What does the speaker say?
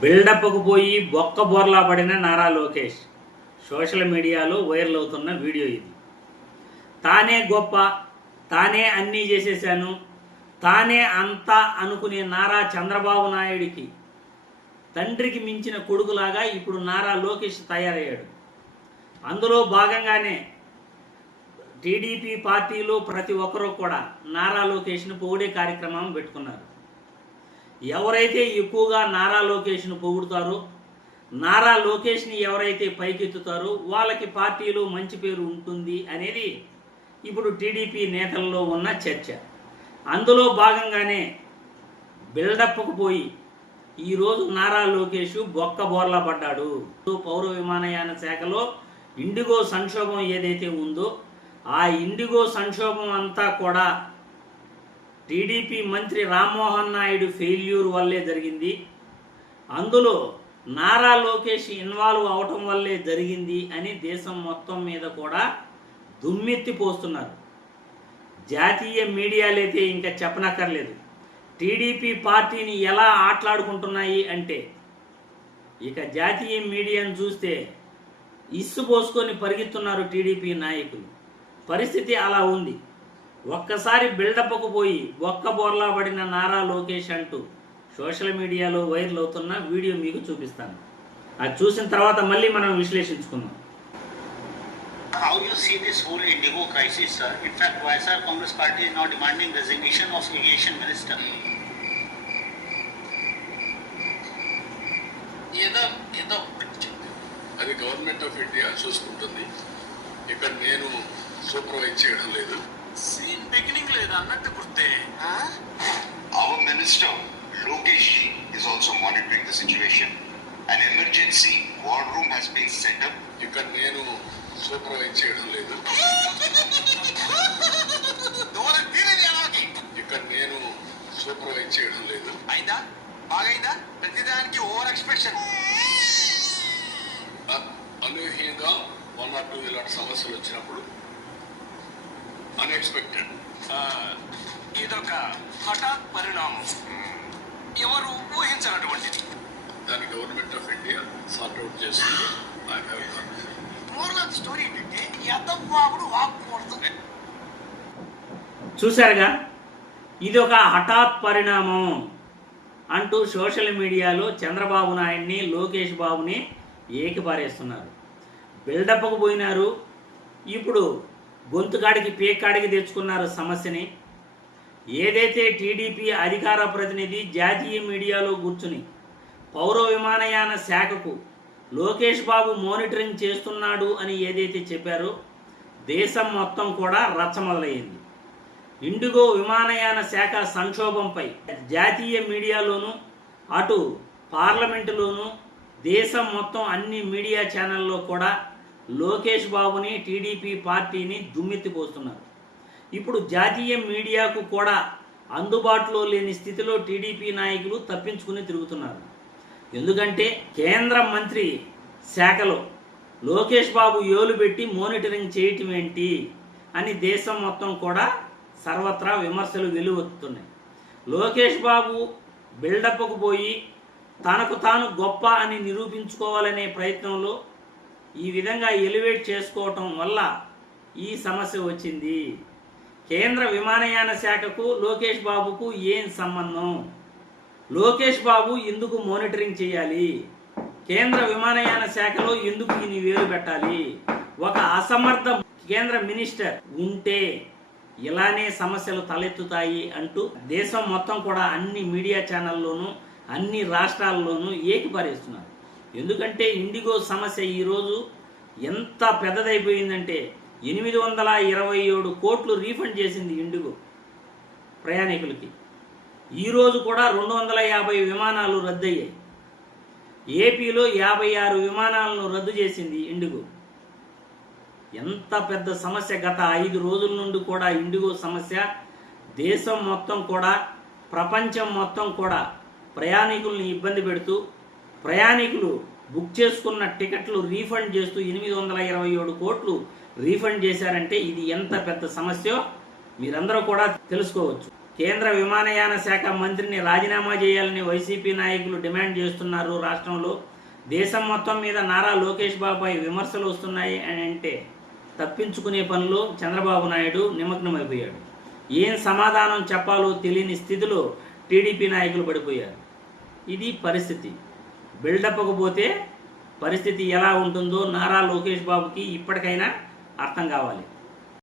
బిల్డప్కు పోయి బొక్క బోర్లా పడిన నారా లోకేష్. సోషల్ మీడియాలో వైరల్ అవుతున్న వీడియో ఇది. తానే గొప్ప తానే అన్నీ చేసేసాను తానే అంతా అనుకునే నారా చంద్రబాబు నాయుడికి. తండ్రికి మించిన కొడుకులాగా ఇప్పుడు నారా లోకేష్ తయారయ్యాడు. అందులో భాగంగానే టీడీపీ పార్టీలో ప్రతి ఒక్కరూ కూడా నారా లోకేష్ను పొగిడే కార్యక్రమం పెట్టుకున్నారు. ఎవరైతే ఎక్కువగా నారా లోకేష్ను పొగుడుతారో నారా లోకేష్ని ఎవరైతే పైకెత్తుతారో వాళ్ళకి పార్టీలో మంచి పేరు ఉంటుంది అనేది ఇప్పుడు టీడీపీ నేతల్లో ఉన్న చర్చ. అందులో భాగంగానే బిల్డప్కు పోయి ఈరోజు నారా లోకేష్ బొక్క బోర్లా పడ్డాడు. పౌర విమానయాన శాఖలో ఇండిగో సంక్షోభం ఏదైతే ఉందో ఆ ఇండిగో సంక్షోభం అంతా కూడా టీడీపీ మంత్రి రామ్మోహన్ నాయుడు ఫెయిల్యూర్ వల్లే జరిగింది. అందులో నారా లోకేష్ ఇన్వాల్వ్ అవటం వల్లే జరిగింది అని దేశం మొత్తం మీద కూడా దుమ్మెత్తి పోస్తున్నారు. జాతీయ మీడియాలైతే ఇంకా చెప్పనక్కర్లేదు. టీడీపీ పార్టీని ఎలా ఆటలాడుకుంటున్నాయి అంటే ఇక జాతీయ మీడియాను చూస్తే ఇస్సు పోసుకొని పరిగెత్తున్నారు టీడీపీ నాయకులు. పరిస్థితి అలా ఉంది. ఒక్కసారి బిల్డప్కు పోయి ఒక్క బోర్లా పడిన నారా లోకేష్ అంటూ సోషల్ మీడియాలో వైరల్ అవుతున్న వీడియో మీకు చూపిస్తాను అది చూసిన తర్వాత మళ్ళీ మనం విశ్లేషించుకుందాం How you see this whole Indigo crisis, sir? In fact, YSR Congress Party is now demanding resignation of aviation minister. ఏదో ఏదో. అది గవర్నమెంట్ ఆఫ్ ఇండియా చూసుకుంటుంది ఇక్కడ నేను సూపర్వైజ్ చేయడం లేదు సీన్ బిగినింగ్ లేదు అన్నట్టు గుర్తే. minister, Lokesh Ji, is also monitoring the situation. An emergency war room has been set up. ఇక్కడ నేను సూపర్వైజ్ చేయడం లేదు. ఇక్కడ నేను సూపర్వైజ్ చేయడం లేదు. అయిందా? బాగైందా? ప్రతిదానికి ఓవర్ ఎక్స్ప్రెషన్. అనూహ్యంగా వన్ ఆర్ టూ ఇలాంటి సమస్యలు వచ్చినప్పుడు అన్ఎక్స్పెక్టెడ్ ఇదొక హఠాత్ పరిణామం. ఎవరు ఊహించినటువంటిది. దాన్ని government of India sort out చేస్తుంది. స్టోరీ ఏంటంటే ఎద్దవాగుడు వాక్కూడదు చూశారుగా? ఇది ఒక హఠాత్ పరిణామం అంటూ సోషల్ మీడియాలో చంద్రబాబు నాయుడిని లోకేష్ బాబుని ఏకిపారేస్తున్నారు. బిల్డప్కు పోయినారు. ఇప్పుడు గొంతుకాడికి పేకాడికి తెచ్చుకున్నారు సమస్యని. ఏదైతే టీడీపీ అధికార ప్రతినిధి జాతీయ మీడియాలో కూర్చుని పౌర విమానయాన శాఖకు లోకేష్ బాబు మానిటరింగ్ చేస్తున్నాడు అని ఏదైతే చెప్పారో దేశం మొత్తం కూడా రచ్చమొదలయ్యింది ఇండిగో విమానయాన శాఖ సంక్షోభంపై జాతీయ మీడియాలోను అటు పార్లమెంటులోను దేశం మొత్తం అన్ని మీడియా ఛానల్లో కూడా లోకేష్ బాబుని టీడీపీ పార్టీని దుమ్మెత్తిపోస్తున్నారు ఇప్పుడు జాతీయ మీడియాకు కూడా అందుబాటులో లేని స్థితిలో టీడీపీ నాయకులు తప్పించుకుని తిరుగుతున్నారు. ఎందుకంటే కేంద్ర మంత్రి శాఖలో లోకేష్ బాబు ఏలు పెట్టి మానిటరింగ్ చేయటం ఏంటి అని దేశం మొత్తం కూడా సర్వత్రా విమర్శలు వెలువెత్తుతున్నాయి. లోకేష్ బాబు బిల్డప్కు పోయి తనకు తాను గొప్ప అని నిరూపించుకోవాలనే ప్రయత్నంలో ఈ విధంగా ఎలివేట్ చేసుకోవటం వల్ల ఈ సమస్య వచ్చింది. కేంద్ర విమానయాన శాఖకు లోకేష్ బాబుకు ఏం సంబంధం? లోకేష్ బాబు ఎందుకు మానిటరింగ్ చేయాలి? కేంద్ర విమానయాన శాఖలో ఎందుకు దీన్ని వేలు పెట్టాలి? ఒక అసమర్థ కేంద్ర మినిస్టర్ ఉంటే ఇలానే సమస్యలు తలెత్తుతాయి అంటూ దేశం మొత్తం కూడా అన్ని మీడియా ఛానల్లోనూ అన్ని రాష్ట్రాల్లోనూ ఏకిపారేస్తున్నారు ఎందుకంటే ఇండిగో సమస్య ఈరోజు ఎంత పెద్దదైపోయిందంటే ఎనిమిది వందల ఇరవై ఏడు కోట్లు రీఫండ్ చేసింది ఇండిగో ప్రయాణికులకి. ఈరోజు కూడా రెండు వందల యాభై విమానాలు రద్దయ్యాయి. ఏపీలో యాభై ఆరు విమానాలను రద్దు చేసింది ఇండిగో. ఎంత పెద్ద సమస్య గత ఐదు రోజుల నుండి కూడా ఇండిగో సమస్య దేశం మొత్తం కూడా ప్రపంచం మొత్తం కూడా ప్రయాణికుల్ని ఇబ్బంది పెడుతూ ప్రయాణికులు బుక్ చేసుకున్న టికెట్లు రీఫండ్ చేస్తూ ఎనిమిది వందల ఇరవై ఏడు కోట్లు రీఫండ్ చేశారంటే ఇది ఎంత పెద్ద సమస్యో మీరందరూ కూడా తెలుసుకోవచ్చు. కేంద్ర విమానయాన శాఖ మంత్రిని రాజీనామా చేయాలని వైసీపీ నాయకులు డిమాండ్ చేస్తున్నారు రాష్ట్రంలో. దేశం మొత్తం మీద నారా లోకేష్ బాబుపై విమర్శలు వస్తున్నాయి అని అంటే తప్పించుకునే పనులు చంద్రబాబు నాయుడు నిమగ్నమైపోయాడు. ఏం సమాధానం చెప్పాలో తెలియని స్థితిలో టీడీపీ నాయకులు పడిపోయారు. ఇది పరిస్థితి. బిల్డప్పకపోతే పరిస్థితి ఎలా ఉంటుందో నారా లోకేష్ బాబుకి ఇప్పటికైనా అర్థం కావాలి.